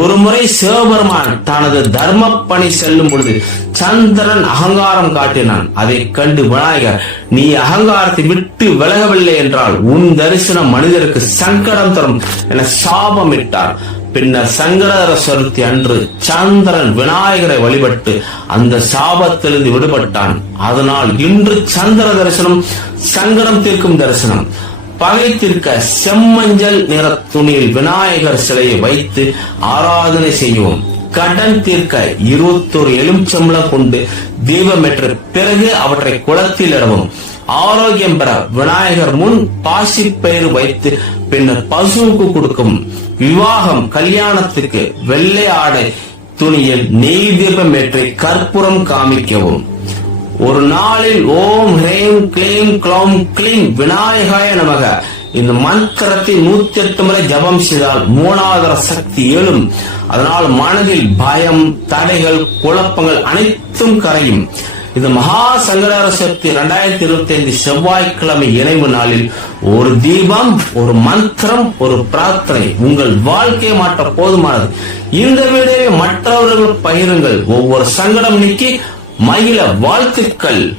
ஒருமுறை சிவபெருமான் தனது தர்ம பணி செல்லும் பொழுது சந்திரன் அகங்காரம் காட்டினான். அதை கண்டு விநாயகர் நீ அகங்காரத்தை விட்டு விலகவில்லை என்றால் உன் தரிசனம் மனிதருக்கு சங்கடம் தரும் என சாபமிட்டார். பின்னர் சங்கடகர சதுர்த்தி அன்று சந்திரன் விநாயகரை வழிபட்டு அந்த சாபத்திலிருந்து விடுபட்டான். அதனால் இன்று சந்திர தரிசனம் சங்கடம் தீர்க்கும் தரிசனம். பகை செம்மஞ்சள் நிற துணியில் விநாயகர் சிலையை வைத்து ஆராதனை செய்வோம். கடன் தீர்க்க இருபத்தொரு எலுமிச்சம்பளம் கொண்டு தீபமேற்ற பிறகு அவற்றை குளத்தில் இடவும். ஆரோக்கியம் பெற விநாயகர் முன் பாசிப்பயிறு வைத்து பின்னர் பசுவுக்கு கொடுக்கும். விவாகம் கல்யாணத்துக்கு வெள்ளை ஆடை துணியில் நெய் தீபம் ஏற்றி கற்பூரம் காமிக்கவும். ஒரு நாளில் ஓம் ஹேம் கிளீம் க்ளௌம் கிளீம் விநாயகாய நமக. இந்த மந்திரத்தை நூத்தி எட்டு முறை ஜபம் செய்தால் மூணாவதர சக்தி எழும். அதனால் மனதில் பயம் தடைகள் குழப்பங்கள் அனைத்தும் கரையும். இது மகா சங்கரார சக்தி இரண்டாயிரத்தி இருபத்தி ஐந்து செவ்வாய்க்கிழமை இணைவு நாளில் ஒரு தீபம் ஒரு மந்திரம் ஒரு பிரார்த்தனை. உங்கள் வாழ்க்கையை மாற்ற போதுமானது. இந்த வீடியோவை மற்றவர்கள் பகிருங்கள். ஒவ்வொரு சங்கடம் நீக்கி மகிழ வாழ்த்துக்கள்.